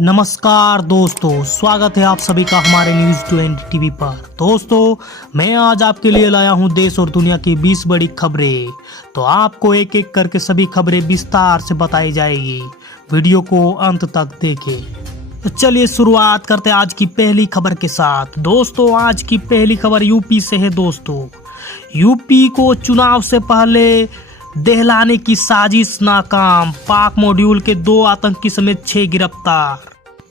नमस्कार दोस्तों, स्वागत है आप सभी का हमारे न्यूज़ 20 टीवी पर। दोस्तों, मैं आज आपके लिए लाया हूं देश और दुनिया की 20 बड़ी खबरें। तो आपको एक एक करके सभी खबरें विस्तार से बताई जाएगी। वीडियो को अंत तक देखें। तो चलिए शुरुआत करते हैं आज की पहली खबर के साथ। दोस्तों, आज की पहली खबर यूपी से है। दोस्तों, यूपी को चुनाव से पहले दहलाने की साजिश नाकाम, पाक मॉड्यूल के 2 आतंकी समेत 6 गिरफ्तार।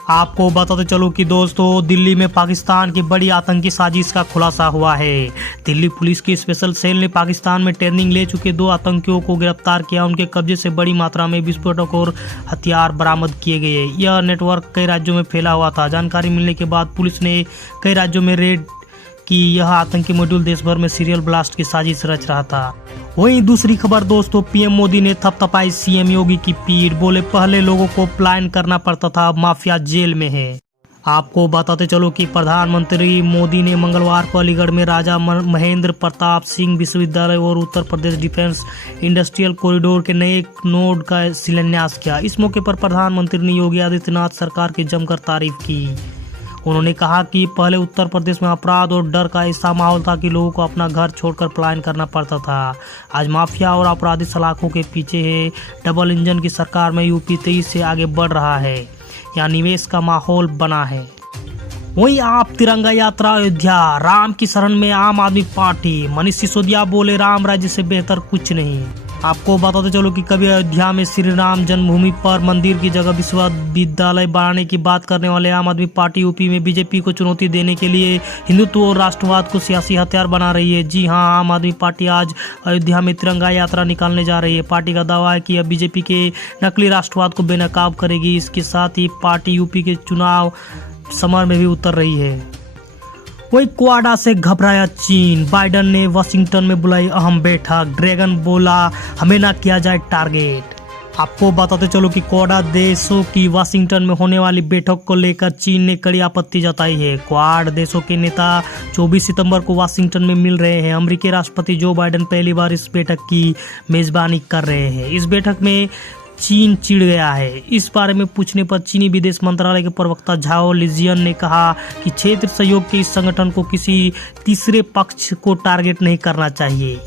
आपको बताते चलो कि दोस्तों, दिल्ली में पाकिस्तान की बड़ी आतंकी साजिश का खुलासा हुआ है। दिल्ली पुलिस की स्पेशल सेल ने पाकिस्तान में ट्रेनिंग ले चुके 2 आतंकियों को गिरफ्तार किया। उनके कब्जे से बड़ी मात्रा में विस्फोटक और हथियार बरामद किए गए। यह नेटवर्क कई राज्यों में फैला हुआ था। जानकारी मिलने के बाद पुलिस ने कई राज्यों में रेड की। यह आतंकी मॉड्यूल देश भर में सीरियल ब्लास्ट की साजिश रच रहा था। वहीं दूसरी खबर दोस्तों, पीएम मोदी ने थपथपाई सीएम योगी की पीठ। बोले पहले लोगों को पलायन करना पड़ता था, अब माफिया जेल में है। आपको बताते चलो कि प्रधानमंत्री मोदी ने मंगलवार को अलीगढ़ में राजा महेंद्र प्रताप सिंह विश्वविद्यालय और Uttar Pradesh defence industrial corridor के नए नोड का शिलान्यास किया। इस मौके पर प्रधानमंत्री ने योगी आदित्यनाथ सरकार की जमकर तारीफ की। उन्होंने कहा कि पहले उत्तर प्रदेश में अपराध और डर का ऐसा माहौल था कि लोगों को अपना घर छोड़कर पलायन करना पड़ता था। आज माफिया और आपराधिक सलाखों के पीछे है। डबल इंजन की सरकार में यूपी तेजी से आगे बढ़ रहा है। यहाँ निवेश का माहौल बना है। वहीं आप तिरंगा यात्रा अयोध्या, राम की शरण में आम आदमी पार्टी। मनीष सिसोदिया बोले राम राज्य से बेहतर कुछ नहीं। आपको बताते चलो कि कभी अयोध्या में श्री राम जन्मभूमि पर मंदिर की जगह विश्वविद्यालय बनाने की बात करने वाले आम आदमी पार्टी यूपी में बीजेपी को चुनौती देने के लिए हिंदुत्व और राष्ट्रवाद को सियासी हथियार बना रही है। जी हां, आम आदमी पार्टी आज अयोध्या में तिरंगा यात्रा निकालने जा रही है। पार्टी का दावा है कि अब बीजेपी के नकली राष्ट्रवाद को बेनकाब करेगी। इसके साथ ही पार्टी यूपी के चुनाव समर में भी उतर रही है। वही क्वाडा से घबराया चीन, बाइडन ने वाशिंगटन में बुलाई अहम बैठक। ड्रैगन बोला हमें ना किया जाए टारगेट। आपको बताते चलो कि क्वाड देशों की वाशिंगटन में होने वाली बैठक को लेकर चीन ने कड़ी आपत्ति जताई है। क्वाड देशों के नेता 24 सितंबर को वाशिंगटन में मिल रहे हैं। अमेरिकी राष्ट्रपति जो बाइडन पहली बार इस बैठक की मेजबानी कर रहे हैं। इस बैठक में चीन चिढ़ गया है। इस बारे में पूछने पर चीनी विदेश मंत्रालय के प्रवक्ता झाओ लिजियन ने कहा कि क्षेत्र सहयोग के इस संगठन को किसी तीसरे पक्ष को टारगेट नहीं करना चाहिए।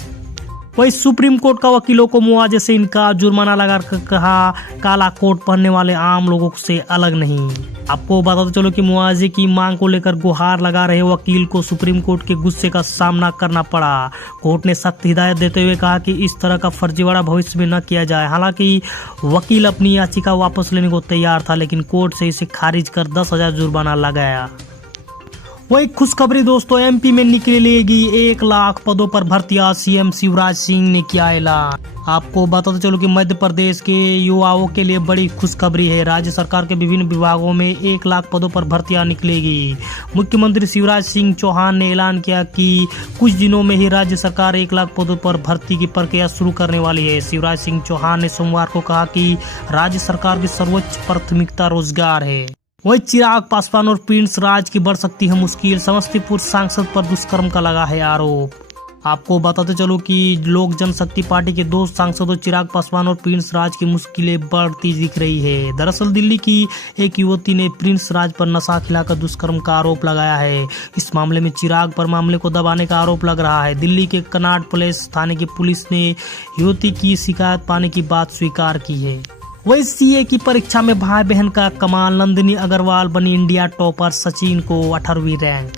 वही सुप्रीम कोर्ट का वकीलों को मुआवजे से इनकार, जुर्माना लगाकर कहा काला कोट पहनने वाले आम लोगों से अलग नहीं। आपको बताते चलो कि मुआवजे की मांग को लेकर गुहार लगा रहे वकील को सुप्रीम कोर्ट के गुस्से का सामना करना पड़ा। कोर्ट ने सख्त हिदायत देते हुए कहा कि इस तरह का फर्जीवाड़ा भविष्य में न किया जाए। हालांकि वकील अपनी याचिका वापस लेने को तैयार था, लेकिन कोर्ट से इसे खारिज कर 10,000 जुर्माना लगाया। वही खुशखबरी दोस्तों, एमपी में निकलेगी 1 लाख पदों पर भर्तियां, सीएम शिवराज सिंह ने किया ऐलान। आपको बताते चलो कि मध्य प्रदेश के युवाओं के लिए बड़ी खुशखबरी है। राज्य सरकार के विभिन्न विभागों में 1 लाख पदों पर भर्तियां निकलेगी। मुख्यमंत्री शिवराज सिंह चौहान ने ऐलान किया कि कुछ दिनों में ही राज्य सरकार 1 लाख पदों पर भर्ती की प्रक्रिया शुरू करने वाली है। शिवराज सिंह चौहान ने सोमवार को कहा कि राज्य सरकार की सर्वोच्च प्राथमिकता रोजगार है। वही चिराग पासवान और प्रिंस राज की बढ़ सकती है मुश्किल, समस्तीपुर सांसद पर दुष्कर्म का लगा है आरोप। आपको बताते चलो कि लोक जनशक्ति पार्टी के 2 सांसदों चिराग पासवान और प्रिंस राज की मुश्किलें बढ़ती दिख रही है। दरअसल दिल्ली की एक युवती ने प्रिंस राज पर नशा खिलाकर दुष्कर्म का आरोप लगाया है। इस मामले में चिराग पर मामले को दबाने का आरोप लग रहा है। दिल्ली के कनाट प्लेस थाने की पुलिस ने युवती की शिकायत पाने की बात स्वीकार की है। वही सीए की परीक्षा में भाई बहन का कमाल, नंदिनी अग्रवाल बनी इंडिया टॉपर, सचिन को 18वीं रैंक।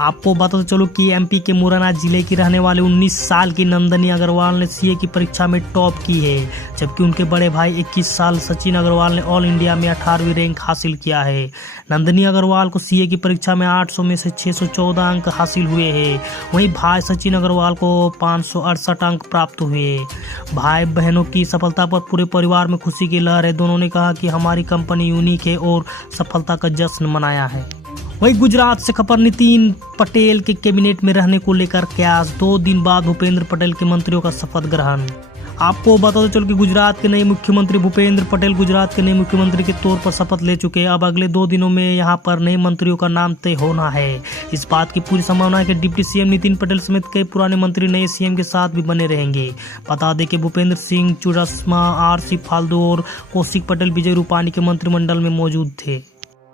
आपको बताते चलो कि एमपी के मुरैना जिले की रहने वाले 19 साल की नंदिनी अग्रवाल ने सीए की परीक्षा में टॉप की है, जबकि उनके बड़े भाई 21 साल सचिन अग्रवाल ने ऑल इंडिया में 18वीं रैंक हासिल किया है। नंदिनी अग्रवाल को सीए की परीक्षा में 800 में से 614 अंक हासिल हुए हैं। वहीं भाई सचिन अग्रवाल को 568 अंक प्राप्त हुए। भाई बहनों की सफलता पर पूरे परिवार में खुशी की लहर है। दोनों ने कहा कि हमारी कंपनी यूनिक है और सफलता का जश्न मनाया है। वही गुजरात से खबर, नितिन पटेल के कैबिनेट में रहने को लेकर कयास। 2 दिन बाद भूपेंद्र पटेल के मंत्रियों का शपथ ग्रहण। आपको बताते चलो कि गुजरात के नए मुख्यमंत्री भूपेंद्र पटेल गुजरात के नए मुख्यमंत्री के तौर पर शपथ ले चुके हैं। अब अगले 2 दिनों में यहां पर नए मंत्रियों का नाम तय होना है। इस बात की पूरी संभावना है कि डिप्टी सीएम नितिन पटेल समेत कई पुराने मंत्री नए सीएम के साथ भी बने रहेंगे। बता दें कि भूपेंद्र सिंह चुडासमा, आरसी फाल्दू और कौशिक पटेल विजय रूपाणी के मंत्रिमंडल में मौजूद थे।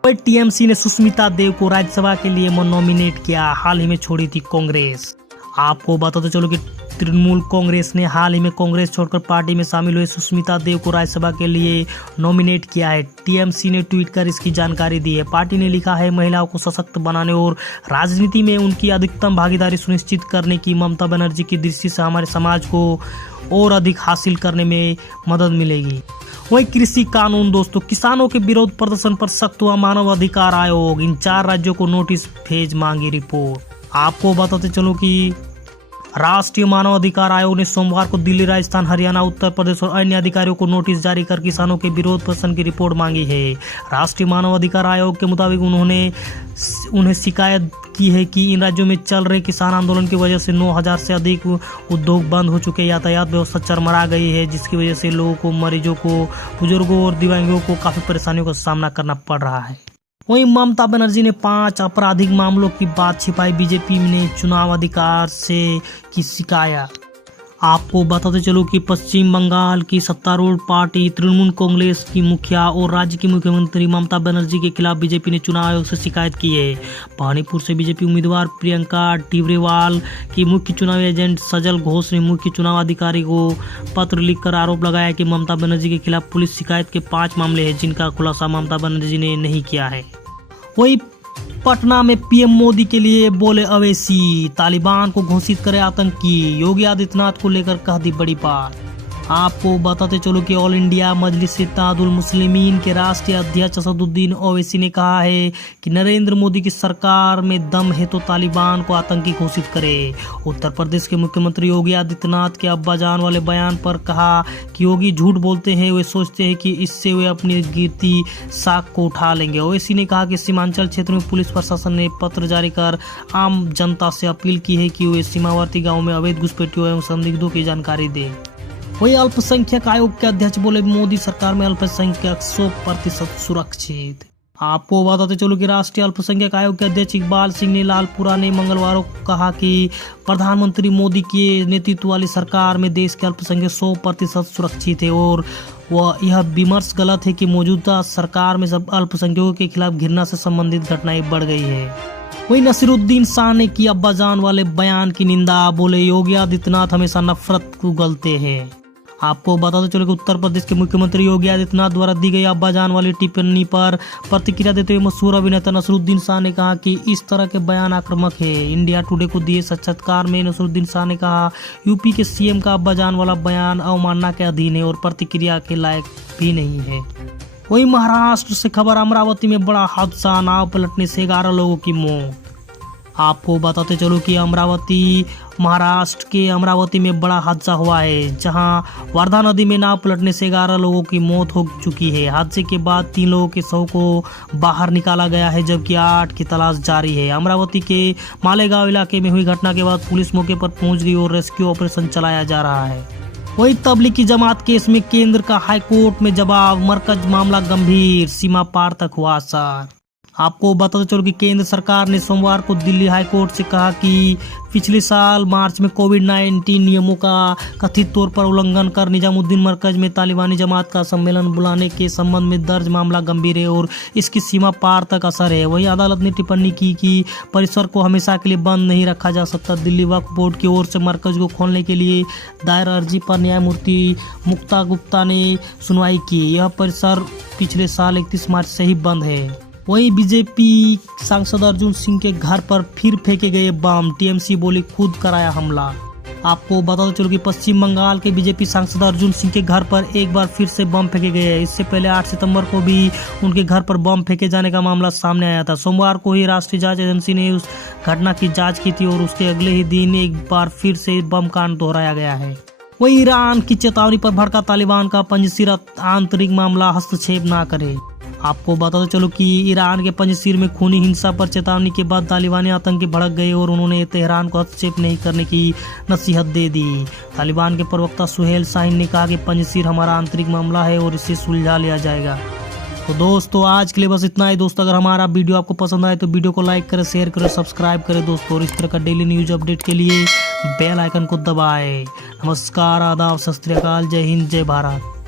वही टीएमसी ने सुष्मिता देव को राज्यसभा के लिए नॉमिनेट किया। हाल ही में छोड़ी थी कांग्रेस। आपको बताते चलो कि तृणमूल कांग्रेस ने हाल ही में कांग्रेस छोड़कर पार्टी में शामिल हुए सुष्मिता देव को राज्यसभा के लिए नॉमिनेट किया है। टीएमसी ने ट्वीट कर इसकी जानकारी दी है। पार्टी ने लिखा है, महिलाओं को सशक्त बनाने और राजनीति में उनकी अधिकतम भागीदारी सुनिश्चित करने की ममता बनर्जी की दृष्टि से हमारे समाज को और अधिक हासिल करने में मदद मिलेगी। वही कृषि कानून दोस्तों, किसानों के विरोध प्रदर्शन पर सख्त हुआ मानव अधिकार आयोग। इन 4 राज्यों को नोटिस भेज मांगी रिपोर्ट। आपको बताते चलो कि राष्ट्रीय मानव अधिकार आयोग ने सोमवार को दिल्ली, राजस्थान, हरियाणा, उत्तर प्रदेश और अन्य अधिकारियों को नोटिस जारी कर किसानों के विरोध प्रदर्शन की रिपोर्ट मांगी है। राष्ट्रीय मानव अधिकार आयोग के मुताबिक उन्हें शिकायत की है कि इन राज्यों में चल रहे किसान आंदोलन की वजह से 9,000 से अधिक उद्योग बंद हो चुके, यातायात व्यवस्था चरमरा गई है, जिसकी वजह से लोगों को, मरीजों को, बुजुर्गों और दिव्यांगों को काफी परेशानियों का सामना करना पड़ रहा है। वहीं ममता बनर्जी ने 5 आपराधिक मामलों की बात छिपाई। बीजेपी ने चुनाव अधिकार से की शिकायत। आपको बताते चलो कि पश्चिम बंगाल की सत्तारूढ़ पार्टी तृणमूल कांग्रेस की मुखिया और राज्य की मुख्यमंत्री ममता बनर्जी के खिलाफ बीजेपी ने चुनाव आयोग से शिकायत की है। पानीपुर से बीजेपी उम्मीदवार प्रियंका टिब्रेवाल की मुख्य चुनावी एजेंट सजल घोष ने मुख्य चुनाव अधिकारी को पत्र लिखकर आरोप लगाया कि ममता बनर्जी के खिलाफ पुलिस शिकायत के 5 मामले हैं, जिनका खुलासा ममता बनर्जी ने नहीं किया है। वही पटना में पीएम मोदी के लिए बोले अवैसी, तालिबान को घोषित करे आतंकी। योगी आदित्यनाथ को लेकर कह दी बड़ी बात। आपको बताते चलो कि ऑल इंडिया मजलिस इत्तेहादुल मुस्लिमीन के राष्ट्रीय अध्यक्ष असदुद्दीन ओवैसी ने कहा है कि नरेंद्र मोदी की सरकार में दम है तो तालिबान को आतंकी घोषित करे। उत्तर प्रदेश के मुख्यमंत्री योगी आदित्यनाथ के अब्बाजान वाले बयान पर कहा कि योगी झूठ बोलते हैं, वे सोचते हैं कि इससे वे अपनी गिरती साख को उठा लेंगे। ओवैसी ने कहा कि सीमांचल क्षेत्र में पुलिस प्रशासन ने पत्र जारी कर आम जनता से अपील की है कि वे सीमावर्ती गाँव में अवैध घुसपैठियों एवं संदिग्धों की जानकारी दें। वही अल्पसंख्यक आयोग के अध्यक्ष बोले, मोदी सरकार में अल्पसंख्यक 100% सुरक्षित। आपको बताते चलो कि राष्ट्रीय अल्पसंख्यक आयोग के अध्यक्ष इकबाल सिंह ने लालपुरा ने मंगलवार को कहा कि प्रधानमंत्री मोदी के नेतृत्व वाली सरकार में देश के अल्पसंख्यक 100% सुरक्षित है और वह यह विमर्श गलत है कि मौजूदा सरकार में सब अल्पसंख्यकों के खिलाफ घृणा से संबंधित घटनाएं बढ़ गई है। वही नसीरुद्दीन शाह ने की अब्बाजान वाले बयान की निंदा, बोले योगी आदित्यनाथ हमेशा नफरत को गलते हैं। आपको बताते चलो कि उत्तर प्रदेश के मुख्यमंत्री योगी आदित्यनाथ द्वारा दी गई अब्बाजान वाली टिप्पणी पर प्रतिक्रिया देते हुए मशहूर अभिनेता नसीरुद्दीन शाह ने कहा कि इस तरह के बयान आक्रामक है। इंडिया टुडे को दिए साक्षात्कार में नसीरुद्दीन शाह ने कहा, यूपी के सीएम का अब्बाजान वाला बयान अवमानना के अधीन है और प्रतिक्रिया के लायक भी नहीं है। वही महाराष्ट्र से खबर, अमरावती में बड़ा हादसा, नाव पलटने से 11 लोगों की मौत। आपको बताते चलो कि महाराष्ट्र के अमरावती में बड़ा हादसा हुआ है, जहां वर्धा नदी में नाव पलटने से 11 लोगों की मौत हो चुकी है। हादसे के बाद 3 लोगों के शव को बाहर निकाला गया है, जबकि 8 की तलाश जारी है। अमरावती के मालेगांव इलाके में हुई घटना के बाद पुलिस मौके पर पहुंच गई और रेस्क्यू ऑपरेशन चलाया जा रहा है। वही तबलीगी जमात केस में केंद्र का हाईकोर्ट में जवाब, मरकज मामला गंभीर, सीमा पार तक हुआ असर। आपको बताते चलो कि केंद्र सरकार ने सोमवार को दिल्ली हाईकोर्ट से कहा कि पिछले साल मार्च में कोविड-19 नियमों का कथित तौर पर उल्लंघन कर निजामुद्दीन मरकज में तालिबानी जमात का सम्मेलन बुलाने के संबंध में दर्ज मामला गंभीर है और इसकी सीमा पार तक असर है। वहीं अदालत ने टिप्पणी की कि परिसर को हमेशा के लिए बंद नहीं रखा जा सकता। दिल्ली वक्फ बोर्ड की ओर से मरकज को खोलने के लिए दायर अर्जी पर न्यायमूर्ति मुक्ता गुप्ता ने सुनवाई की। यह परिसर पिछले साल 31 मार्च से ही बंद है। वहीं बीजेपी सांसद अर्जुन सिंह के घर पर फिर फेंके गए बम, टीएमसी बोली खुद कराया हमला। आपको बताते चलो कि पश्चिम बंगाल के बीजेपी सांसद अर्जुन सिंह के घर पर एक बार फिर से बम फेंके गए हैं। इससे पहले 8 सितंबर को भी उनके घर पर बम फेंके जाने का मामला सामने आया था। सोमवार को ही राष्ट्रीय जांच एजेंसी ने उस घटना की जांच की थी और उसके अगले ही दिन एक बार फिर से बम कांड दोहराया गया है। वहीं ईरान की चेतावनी पर भड़का तालिबान का पंजशीर, आंतरिक मामला हस्तक्षेप ना करे। आपको बताते चलो कि ईरान के पंजशीर में खूनी हिंसा पर चेतावनी के बाद तालिबानी आतंकी भड़क गए और उन्होंने तेहरान को हस्तक्षेप नहीं करने की नसीहत दे दी। तालिबान के प्रवक्ता सुहेल शाहीन ने कहा कि पंजशीर हमारा आंतरिक मामला है और इसे सुलझा लिया जाएगा। तो दोस्तों आज के लिए बस इतना ही। दोस्तों अगर हमारा वीडियो आपको पसंद आए तो वीडियो को लाइक करें, शेयर करें, सब्सक्राइब करें दोस्तों, और इस तरह का डेली न्यूज अपडेट के लिए बेल आइकन को दबाएं। नमस्कार, आदाब, सत श्री अकाल, जय हिंद, जय भारत।